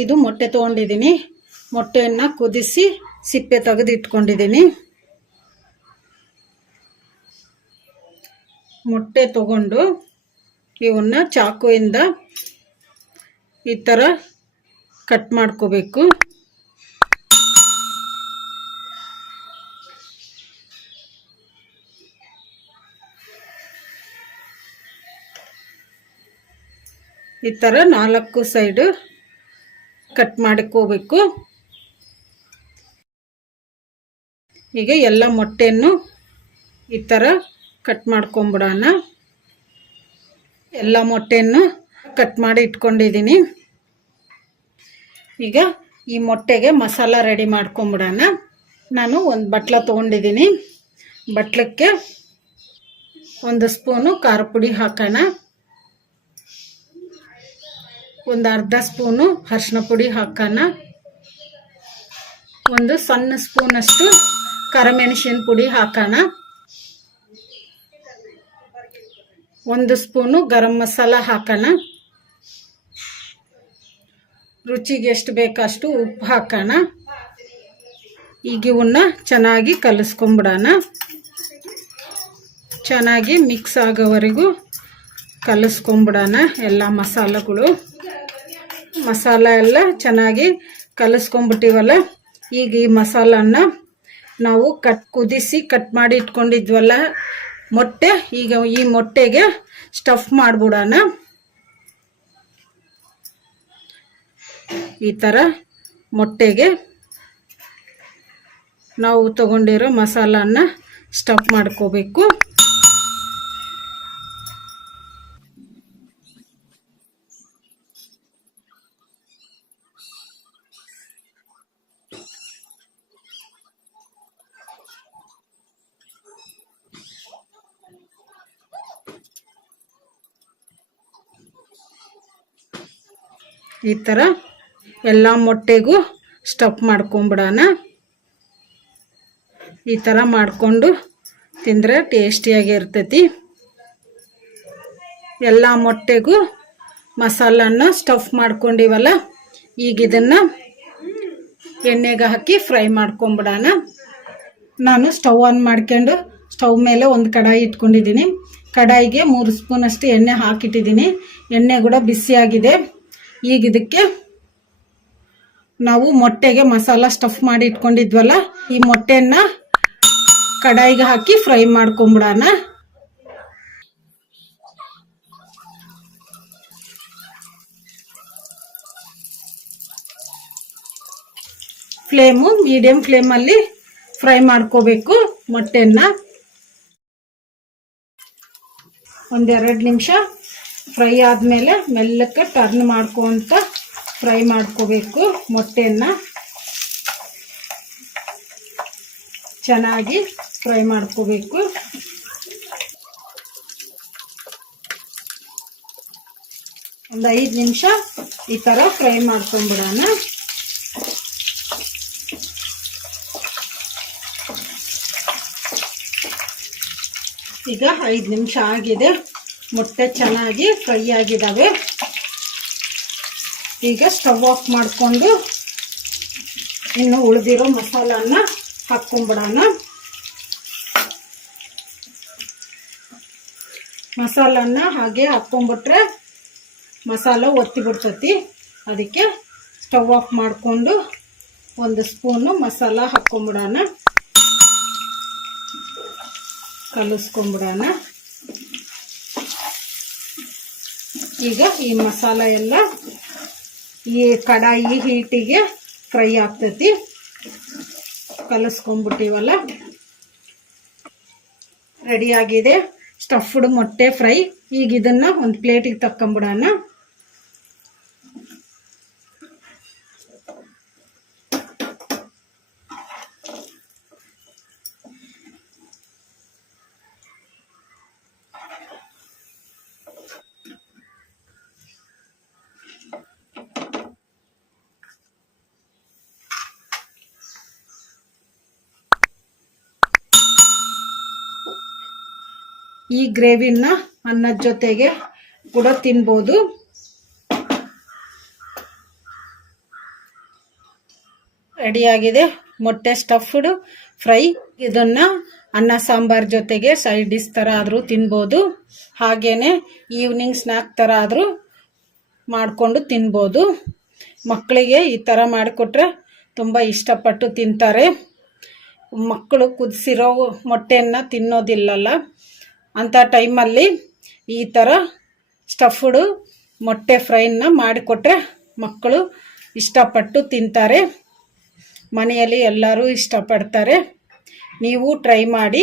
5 ಮೊಟ್ಟೆ ತೊಗೊಂಡಿದ್ದೀನಿ. ಮೊಟ್ಟೆಯನ್ನು ಕುದಿಸಿ ಸಿಪ್ಪೆ ತೆಗೆದು ಇಟ್ಕೊಂಡಿದ್ದೀನಿ. ಮೊಟ್ಟೆ ತಗೊಂಡು ಇವನ್ನ ಚಾಕುವಿಂದ ಈ ಥರ ಕಟ್ ಮಾಡ್ಕೋಬೇಕು. ಈ ಥರ 4 ಸೈಡ್ ಕಟ್ ಮಾಡ್ಕೋಬೇಕು. ಈಗ ಎಲ್ಲ ಮೊಟ್ಟೆಯನ್ನು ಈ ಥರ ಕಟ್ ಮಾಡ್ಕೊಂಬಿಡೋಣ. ಎಲ್ಲ ಮೊಟ್ಟೆಯನ್ನು ಕಟ್ ಮಾಡಿ ಇಟ್ಕೊಂಡಿದ್ದೀನಿ. ಈಗ ಈ ಮೊಟ್ಟೆಗೆ ಮಸಾಲ ರೆಡಿ ಮಾಡ್ಕೊಂಬಿಡೋಣ. ನಾನು ಒಂದು ಬಟ್ಲ ತೊಗೊಂಡಿದ್ದೀನಿ. ಬಟ್ಲಕ್ಕೆ 1 ಸ್ಪೂನು ಖಾರ ಪುಡಿ ಹಾಕೋಣ. ಒಂದು ಅರ್ಧ ಸ್ಪೂನು ಅರಿಶಿನ ಪುಡಿ ಹಾಕೋಣ. ಒಂದು ಸಣ್ಣ ಸ್ಪೂನಷ್ಟು ಕರಿಮೆಣಸಿನ ಪುಡಿ ಹಾಕೋಣ. 1 ಸ್ಪೂನು ಗರಂ ಮಸಾಲ ಹಾಕೋಣ. ರುಚಿಗೆ ಎಷ್ಟು ಬೇಕಷ್ಟು ಉಪ್ಪು ಹಾಕೋಣ. ಈಗ ಇವನ್ನ ಚೆನ್ನಾಗಿ ಕಲಿಸ್ಕೊಂಬಿಡೋಣ. ಚೆನ್ನಾಗಿ ಮಿಕ್ಸ್ ಆಗೋವರೆಗೂ ಕಲಿಸ್ಕೊಂಬಿಡೋಣ. ಎಲ್ಲ ಮಸಾಲ ಎಲ್ಲ ಚೆನ್ನಾಗಿ ಕಲಿಸ್ಕೊಂಬಿಟ್ಟಿವಲ್ಲ. ಈಗ ಈ ಮಸಾಲನ್ನ ನಾವು ಕುದಿಸಿ ಕಟ್ ಮಾಡಿ ಇಟ್ಕೊಂಡಿದ್ವಲ್ಲ ಮೊಟ್ಟೆ, ಈಗ ಈ ಮೊಟ್ಟೆಗೆ ಸ್ಟಫ್ ಮಾಡಿಬಿಡೋಣ. ಈ ಥರ ಮೊಟ್ಟೆಗೆ ನಾವು ತಗೊಂಡಿರೋ ಮಸಾಲನ್ನ ಸ್ಟಫ್ ಮಾಡ್ಕೋಬೇಕು. ಈ ಥರ ಎಲ್ಲ ಮೊಟ್ಟೆಗೂ ಸ್ಟಫ್ ಮಾಡ್ಕೊಂಬಿಡೋಣ. ಈ ಥರ ಮಾಡಿಕೊಂಡು ತಿಂದರೆ ಟೇಸ್ಟಿಯಾಗಿ ಇರ್ತೈತಿ. ಎಲ್ಲ ಮೊಟ್ಟೆಗೂ ಮಸಾಲನ್ನ ಸ್ಟಫ್ ಮಾಡ್ಕೊಂಡಿವಲ್ಲ, ಈಗ ಇದನ್ನು ಎಣ್ಣೆಗೆ ಹಾಕಿ ಫ್ರೈ ಮಾಡ್ಕೊಂಬಿಡೋಣ. ನಾನು ಸ್ಟವ್ ಆನ್ ಮಾಡ್ಕೊಂಡು ಸ್ಟವ್ ಮೇಲೆ ಒಂದು ಕಡಾಯಿ ಇಟ್ಕೊಂಡಿದ್ದೀನಿ. ಕಡಾಯಿಗೆ 3 ಸ್ಪೂನಷ್ಟು ಎಣ್ಣೆ ಹಾಕಿಟ್ಟಿದ್ದೀನಿ. ಎಣ್ಣೆ ಕೂಡ ಬಿಸಿಯಾಗಿದೆ. ಈಗ ಇದಕ್ಕೆ ನಾವು ಮೊಟ್ಟೆಗೆ ಮಸಾಲ ಸ್ಟಫ್ ಮಾಡಿ ಇಟ್ಕೊಂಡಿದ್ವಲ್ಲ, ಈ ಮೊಟ್ಟೆನ ಕಡಾಯಿಗೆ ಹಾಕಿ ಫ್ರೈ ಮಾಡ್ಕೊಂಬಿಡೋಣ. ಮೀಡಿಯಂ ಫ್ಲೇಮಲ್ಲಿ ಫ್ರೈ ಮಾಡ್ಕೋಬೇಕು. ಮೊಟ್ಟೆನ 1-2 ನಿಮಿಷ ಫ್ರೈ ಆದಮೇಲೆ ಮೆಲ್ಲಕ್ಕೆ ಟರ್ನ್ ಮಾಡ್ಕೊಂತ ಫ್ರೈ ಮಾಡ್ಕೋಬೇಕು. ಮೊಟ್ಟೆಯನ್ನು ಚೆನ್ನಾಗಿ ಫ್ರೈ ಮಾಡ್ಕೋಬೇಕು. ಒಂದು 5 ನಿಮಿಷ ಈ ಥರ ಫ್ರೈ ಮಾಡ್ಕೊಂಬಿಡೋಣ. ಈಗ 5 ನಿಮಿಷ ಆಗಿದೆ. ಮೊಟ್ಟೆ ಚೆನ್ನಾಗಿ ಫ್ರೈ ಆಗಿದ್ದಾವೆ. ಈಗ ಸ್ಟವ್ ಆಫ್ ಮಾಡಿಕೊಂಡು ಇನ್ನು ಉಳಿದಿರೋ ಮಸಾಲನ್ನ ಹಾಕ್ಕೊಂಬಿಡೋಣ. ಮಸಾಲನ್ನ ಹಾಗೆ ಹಾಕ್ಕೊಂಬಿಟ್ರೆ ಮಸಾಲ ಒತ್ತಿ ಬಿಡ್ತೈತಿ. ಅದಕ್ಕೆ ಸ್ಟವ್ ಆಫ್ ಮಾಡಿಕೊಂಡು 1 ಸ್ಪೂನು ಮಸಾಲ ಹಾಕ್ಕೊಂಬಿಡೋಣ. ಕಲಿಸ್ಕೊಂಬಿಡೋಣ. ಈಗ ಈ ಮಸಾಲ ಎಲ್ಲ ಈ ಕಡಾಯಿ ಹೀಟಿಗೆ ಫ್ರೈ ಆಗ್ತೈತಿ. ಕಲಿಸ್ಕೊಂಡ್ಬಿಟ್ಟಿವಲ್ಲ, ರೆಡಿಯಾಗಿದೆ ಸ್ಟಫ್ಡ್ ಮೊಟ್ಟೆ ಫ್ರೈ. ಈಗ ಇದನ್ನು ಒಂದು ಪ್ಲೇಟಿಗೆ ತಕ್ಕೊಂಬಿಡೋಣ. ಈ ಗ್ರೇವಿನ ಅನ್ನದ ಜೊತೆಗೆ ಕೂಡ ತಿನ್ಬೋದು. ರೆಡಿಯಾಗಿದೆ ಮೊಟ್ಟೆ ಸ್ಟಫ್ಡ್ ಫ್ರೈ. ಇದನ್ನು ಅನ್ನ ಸಾಂಬಾರ್ ಜೊತೆಗೆ ಸೈಡ್ ಡಿಶ್ ಥರ ಆದರೂ ತಿನ್ಬೋದು, ಹಾಗೆಯೇ ಈವ್ನಿಂಗ್ ಸ್ನ್ಯಾಕ್ ಥರ ಆದರೂ ಮಾಡಿಕೊಂಡು ತಿನ್ಬೋದು. ಮಕ್ಕಳಿಗೆ ಈ ಥರ ಮಾಡಿಕೊಟ್ರೆ ತುಂಬ ಇಷ್ಟಪಟ್ಟು ತಿಂತಾರೆ. ಮಕ್ಕಳು ಕುದಿಸಿರೋ ಮೊಟ್ಟೆಯನ್ನು ತಿನ್ನೋದಿಲ್ಲಲ್ಲ, ಅಂಥ ಟೈಮಲ್ಲಿ ಈ ಥರ ಸ್ಟಫ್ಡು ಮೊಟ್ಟೆ ಫ್ರೈನ ಮಾಡಿಕೊಟ್ರೆ ಮಕ್ಕಳು ಇಷ್ಟಪಟ್ಟು ತಿಂತಾರೆ. ಮನೆಯಲ್ಲಿ ಎಲ್ಲರೂ ಇಷ್ಟಪಡ್ತಾರೆ. ನೀವು ಟ್ರೈ ಮಾಡಿ.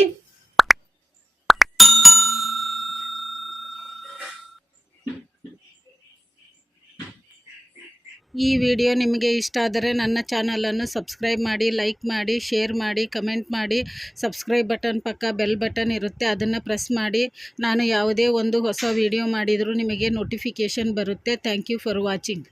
ಈ ವಿಡಿಯೋ ನಿಮಗೆ ಇಷ್ಟ ಆದರೆ ನನ್ನ ಚಾನಲನ್ನು ಸಬ್ಸ್ಕ್ರೈಬ್ ಮಾಡಿ, ಲೈಕ್ ಮಾಡಿ, ಶೇರ್ ಮಾಡಿ, ಕಮೆಂಟ್ ಮಾಡಿ. ಸಬ್ಸ್ಕ್ರೈಬ್ ಬಟನ್ ಪಕ್ಕ ಬೆಲ್ ಬಟನ್ ಇರುತ್ತೆ, ಅದನ್ನು ಪ್ರೆಸ್ ಮಾಡಿ. ನಾನು ಯಾವುದೇ ಒಂದು ಹೊಸ ವಿಡಿಯೋ ಮಾಡಿದರೂ ನಿಮಗೆ ನೋಟಿಫಿಕೇಷನ್ ಬರುತ್ತೆ. Thank you for watching.